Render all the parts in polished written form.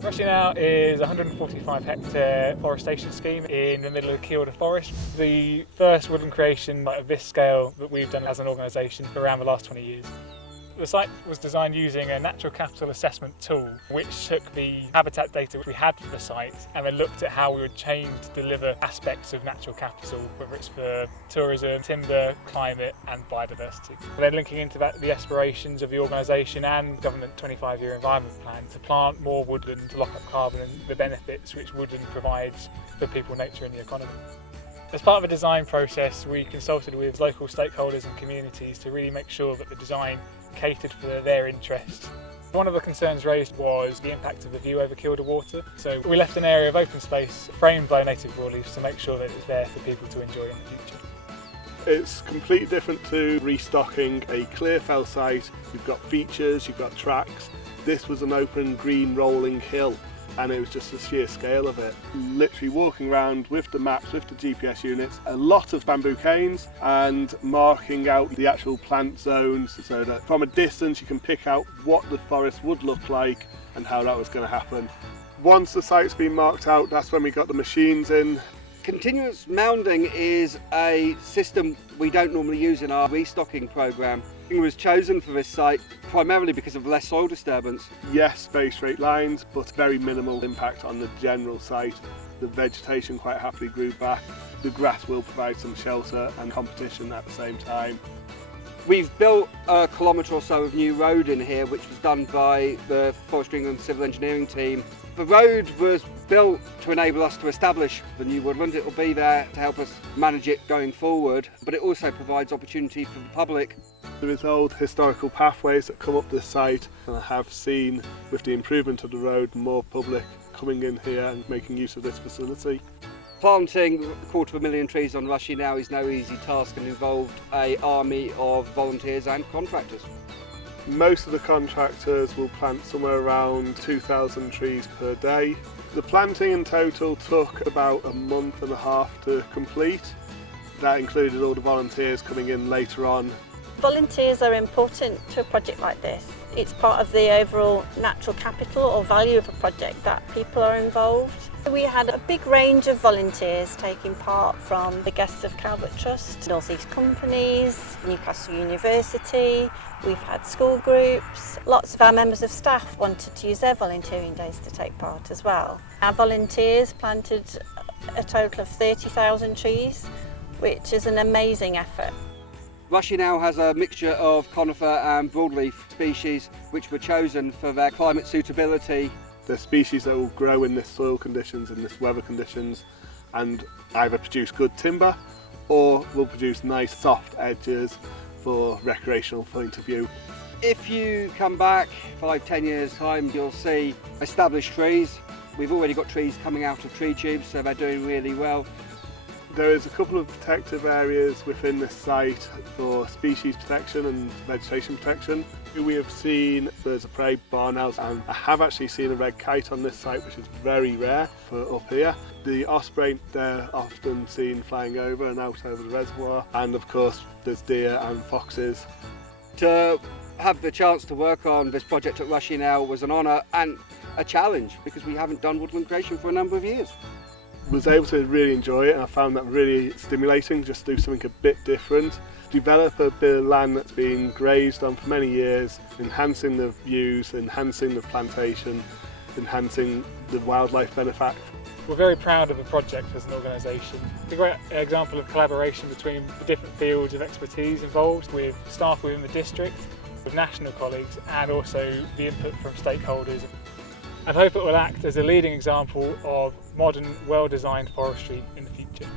Rushy Knowe is a 145 hectare forestation scheme in the middle of Kielder Forest. The first woodland creation of this scale that we've done as an organisation for around the last 20 years. The site was designed using a natural capital assessment tool which took the habitat data which we had for the site and then looked at how we would change to deliver aspects of natural capital, whether it's for tourism, timber, climate and biodiversity. Then linking into that the aspirations of the organisation and government 25-year environment plan to plant more woodland to lock up carbon and the benefits which woodland provides for people, nature and the economy. As part of the design process, we consulted with local stakeholders and communities to really make sure that the design catered for their interests. One of the concerns raised was the impact of the view over Kielder Water, so we left an area of open space framed by native broadleaves to make sure that it's there for people to enjoy in the future. It's completely different to restocking a clear fell site. You've got features, you've got tracks. This was an open green rolling hill, and it was just the sheer scale of it. Literally walking around with the maps, with the GPS units, a lot of bamboo canes and marking out the actual plant zones so that from a distance you can pick out what the forest would look like and how that was going to happen. Once the site's been marked out, that's when we got the machines in. Continuous mounding is a system we don't normally use in our restocking programme. It was chosen for this site primarily because of less soil disturbance. Yes, very straight lines, but very minimal impact on the general site. The vegetation quite happily grew back. The grass will provide some shelter and competition at the same time. We've built a kilometre or so of new road in here, which was done by the Forestry and civil engineering team. The road was built to enable us to establish the new woodland. It will be there to help us manage it going forward, but it also provides opportunity for the public. There is old historical pathways that come up this site, and I have seen with the improvement of the road more public coming in here and making use of this facility. Planting 250,000 trees on Rushy Knowe is no easy task and involved an army of volunteers and contractors. Most of the contractors will plant somewhere around 2,000 trees per day. The planting in total took about a month and a half to complete. That included all the volunteers coming in later on. Volunteers are important to a project like this. It's part of the overall natural capital or value of a project that people are involved. We had a big range of volunteers taking part from the Guests of Calvert Trust, North East Companies, Newcastle University. We've had school groups. Lots of our members of staff wanted to use their volunteering days to take part as well. Our volunteers planted a total of 30,000 trees, which is an amazing effort. Rushy Knowe has a mixture of conifer and broadleaf species which were chosen for their climate suitability. They're species that will grow in this soil conditions and this weather conditions and either produce good timber or will produce nice soft edges for recreational point of view. If you come back 5-10 years time, you'll see established trees. We've already got trees coming out of tree tubes, so they're doing really well. There is a couple of protective areas within this site for species protection and vegetation protection. We have seen birds of prey, barn owls, and I have actually seen a red kite on this site, which is very rare for up here. The osprey, they're often seen flying over and out over the reservoir, and of course there's deer and foxes. To have the chance to work on this project at Rushy Knowe was an honour and a challenge because we haven't done woodland creation for a number of years. Was able to really enjoy it, and I found that really stimulating, just to do something a bit different. Develop a bit of land that's been grazed on for many years, enhancing the views, enhancing the plantation, enhancing the wildlife benefit. We're very proud of the project as an organisation. It's a great example of collaboration between the different fields of expertise involved with staff within the district, with national colleagues and also the input from stakeholders. I hope it will act as a leading example of modern, well-designed forestry in the future.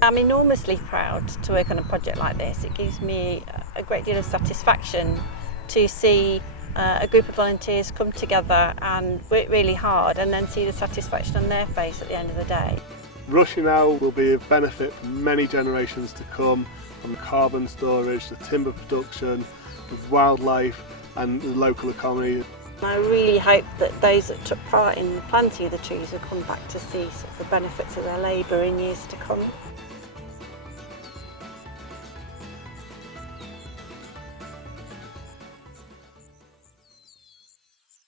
I'm enormously proud to work on a project like this. It gives me a great deal of satisfaction to see a group of volunteers come together and work really hard and then see the satisfaction on their face at the end of the day. Rushy Knowe will be a benefit for many generations to come, from the carbon storage, the timber production, the wildlife and the local economy. I really hope that those that took part in the planting of the trees will come back to see sort of the benefits of their labour in years to come.